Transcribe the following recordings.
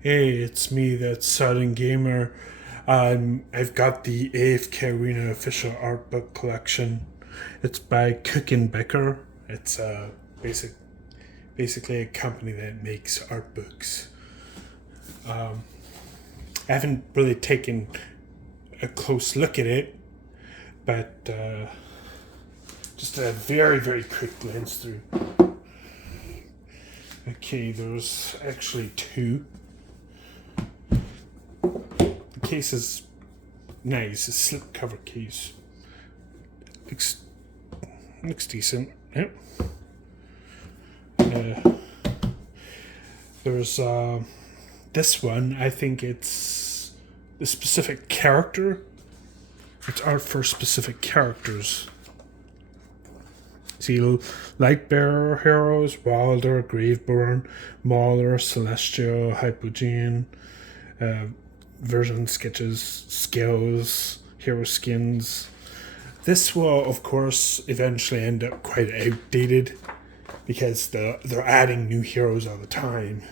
Hey, it's me, that Sudden Gamer. I've got the AFK Arena official art book collection. It's by Cook and Becker. It's basic, basically a company that makes art books. I haven't really taken a close look at it, but just a very, very quick glance through. Okay, there's actually two. The case is nice, a slipcover case. Looks decent. Yep. There's this one. I think it's the specific character. It's art for specific characters. See, Lightbearer heroes: Wilder, Graveborn, Mauler, Celestial, Hypogean, version sketches, skills, hero skins. This will, of course, eventually end up quite outdated because they're adding new heroes all the time.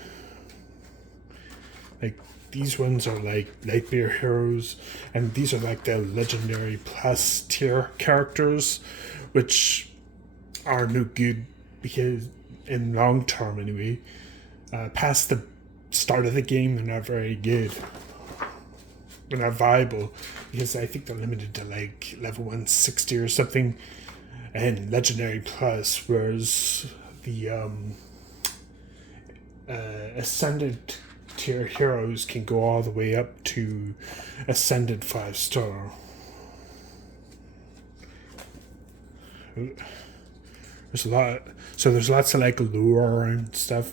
Like, these ones are like Lightbearer heroes, and these are like the legendary plus tier characters, which are no good because, in long term anyway, past the start of the game, they're not very good. They're not viable because I think they're limited to like level 160 or something, and legendary plus, whereas the ascended tier heroes can go all the way up to ascended 5-star. There's a lot, so there's lots of like lore and stuff.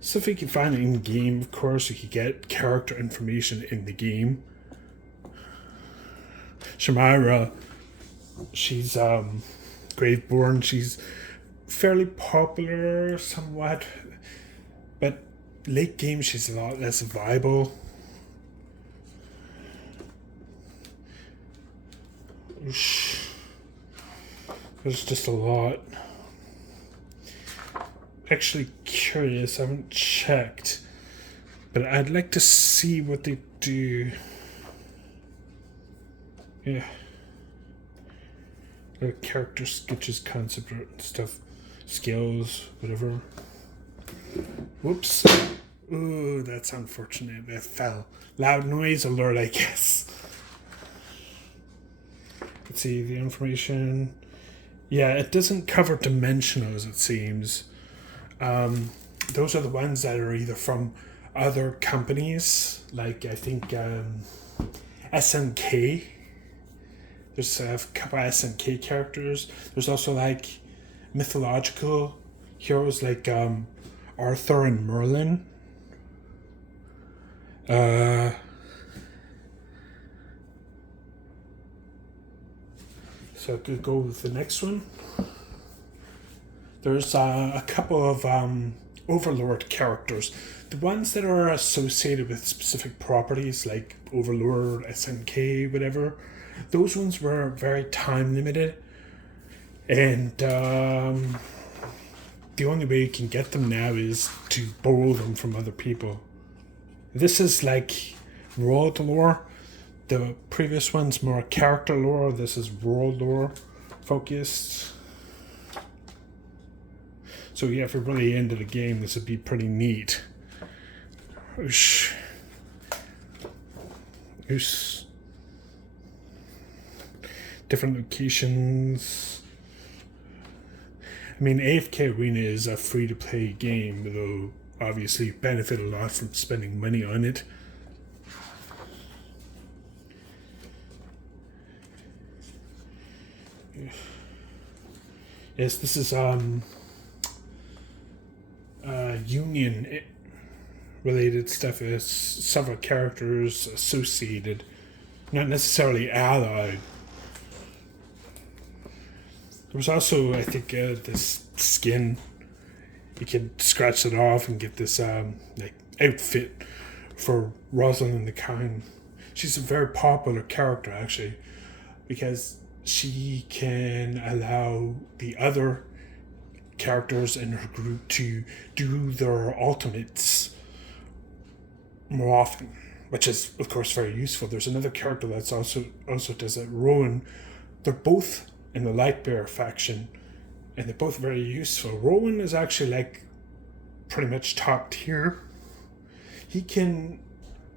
Stuff you can find in game, of course. You can get character information in the game. Shamira, she's Graveborn. She's fairly popular, somewhat, but late game she's a lot less viable. There's just a lot. Actually curious, I haven't checked, but I'd like to see what they do. Yeah. Like character sketches, concept art and stuff, skills, whatever. Whoops. Ooh, that's unfortunate. That fell. Loud noise alert, I guess. Let's see the information. Yeah, it doesn't cover dimensionals, it seems. Those are the ones that are either from other companies, like I think SNK. There's a couple of SNK characters. There's also like mythological heroes like Arthur and Merlin. So I could go with the next one. There's a couple of Overlord characters. The ones that are associated with specific properties like Overlord, SNK, whatever, those ones were very time limited. And the only way you can get them now is to borrow them from other people. This is like world lore. The previous one's more character lore. This is world lore focused. So yeah, if you're really into the game, this would be pretty neat. Oosh. Oosh. Different locations. I mean, AFK Arena is a free-to-play game, though obviously you benefit a lot from spending money on it. Yes, this is union related stuff. Is several characters associated, not necessarily allied. There was also, I think, this skin. You can scratch it off and get this like outfit for Rosalind the Kind. She's a very popular character actually, because she can allow the other characters in her group to do their ultimates more often, which is of course very useful. There's another character that's also does it, Rowan. They're both in the Lightbearer faction, and they're both very useful. Rowan is actually like pretty much top tier. He can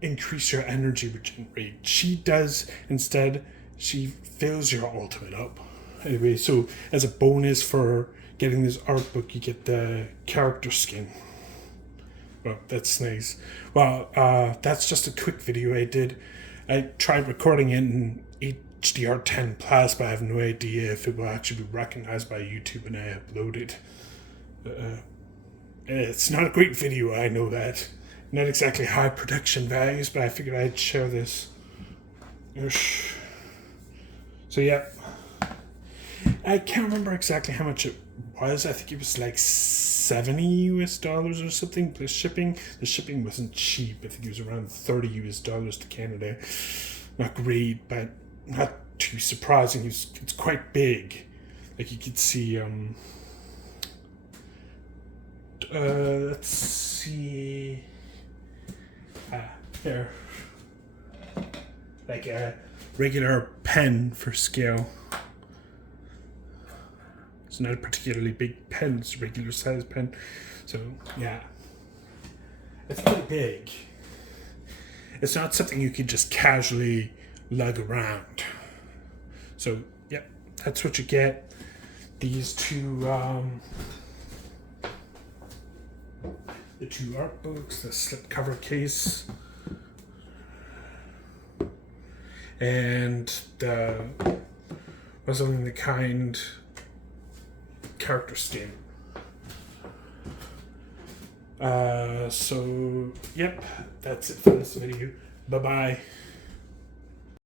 increase your energy regen rate. She does instead. She fills your ultimate up. Anyway, so as a bonus for getting this art book, you get the character skin. Well, that's nice. Well, that's just a quick video I did. I tried recording it in HDR10 Plus, but I have no idea if it will actually be recognized by YouTube when I upload it. It's not a great video, I know that. Not exactly high production values, but I figured I'd share this. So yeah, I can't remember exactly how much it was. I think it was like $70 US or something plus shipping. The shipping wasn't cheap. I think it was around $30 US to Canada. Not great, but not too surprising. It's quite big. Like you could see. Let's see. Here. Like a regular pen for scale. It's not a particularly big pen, it's a regular size pen. So, yeah. It's pretty big. It's not something you could just casually lug around. So, yeah, that's what you get. These two, the two art books, the slipcover case, and the one-of-a-kind character skin. So, yep, that's it for this video. Bye-bye.